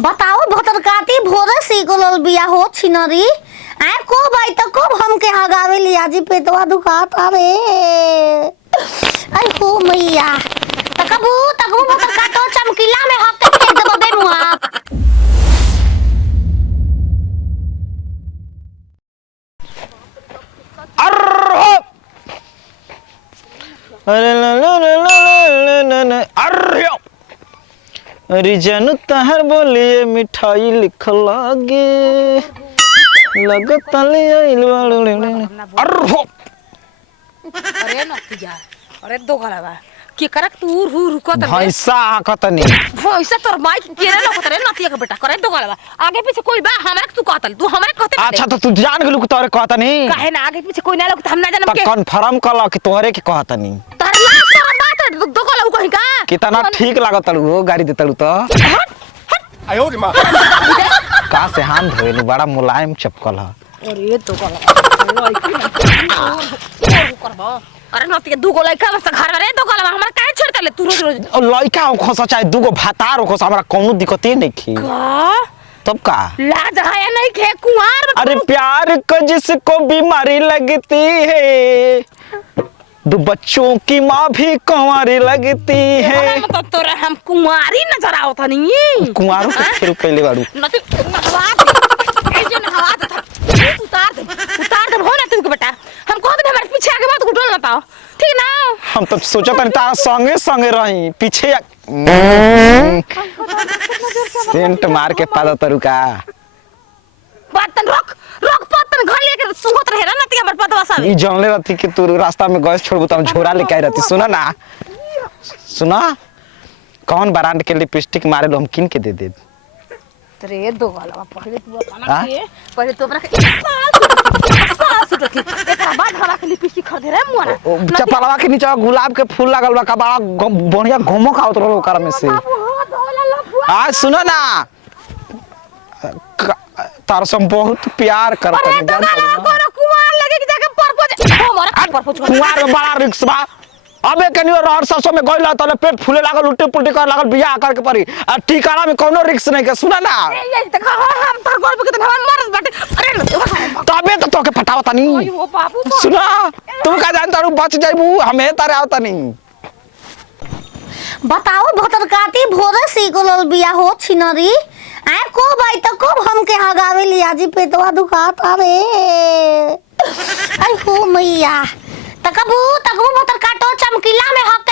बताओ भतरकाती भोरे सीगोल बिया हो छिनरी आए को भाई तो को हमके हगावे लिया जी पेटवा दुखाता रे आई हो मैया तकबू भतरकातो चमकीला में हक के फेंक देबो बे मुआ अरे जानू तहर बोलिए मिठाई लिख लागे लगता ले अरे नतिया अरे दो गलावा के करक तू रुको त भैंसा कतनी भैंसा तोर माई के रे लगत रे नतिया के बेटा करे दो गलावा आगे पीछे कोई बा हमरा के तू कहतल तू हमरा कहते अच्छा तो तू जान गेलू कि तोरे कहतनी काहे ना आगे पीछे कोई ना लोग हम ना जानब तो कंफर्म कला कि तोरे के कहतनी तार ला सारा बात दो गलावा कहि का कितना ठीक लागतलू हो गाड़ी देतलू तो आयो रे मां का से हाथ धोएलू बड़ा मुलायम चपकल है अरे दो गलावा करबो अरे नतिया दू गो लइका बस घर में रे दो गलावा हमरा काहे छोड़ तले तू रोज लइका खोसा चाहे दूगो भातार खोसा हमरा कोनो दिक्कत ही नहीं थी का तब का लाज है नहीं खे कुंवार अरे प्यार को जिसको बीमारी लगती है दो बच्चों की माँ भी कुंवारी लगती है मतलब तोरा हम कुंवारी नजर आवत नहीं कुंवारों के फेरू पहले बाड़ू नती नहवा ए जे नहवा था उतार दे हो ना तू के बेटा हम कह दे हमारे पीछे आगे मत घुटल ना पाओ ठीक ना हम तो सोचा था तारा संगे संगे रही पीछे सेंट मार के पादा तरुका बातन रोक पतन घर लेके सुहत रहे ना नती हमर पतवा सब ई जानले रहती कि तू रास्ता में गैस छोड़बू तो हम झोरा लेके आई रहती सुना ना सुना कौन ब्रांड के लिपस्टिक मारे लो हम किन के दे दे रे दो वाला पहले तू अपना हाँ? के पहले तो रख सास रखी एकरा बाद हमरा के लिपस्टिक खरीदे रे मुआना चपलवा के नीचे गुलाब के फूल लागल बा का बड़ा बढ़िया घुमक आवत रहो ओकरा में से आज सुनो ना तार से बहुत प्यार करता है जान कोनो कुमार लगे कि जाके परपोज हमरा परपोज कुंवार में बड़ा रिक्स बा अबे कनियो रहर सरसों में गइला तले पेट फूले लागल उल्टी पुल्टी कर लागल बियाह करके पड़ी आ टिकाला में कोनो रिक्स नहीं के सुना ना ये देख हम तोर गोल पे हम मरद बाटे अरे तबे तो तोके फटावता नहीं ओ बाबू सुना तुम का जानता रू बच जाइबू हमें तारे आवता नहीं बताओ भतरकाती भोरे सीगोल बिया हो छिनरी आए को भाई तो को हमके हगावे लिया जी पेटवा दुखाता रे आई हो मैया तकबू भतरकातो चमकीला में हक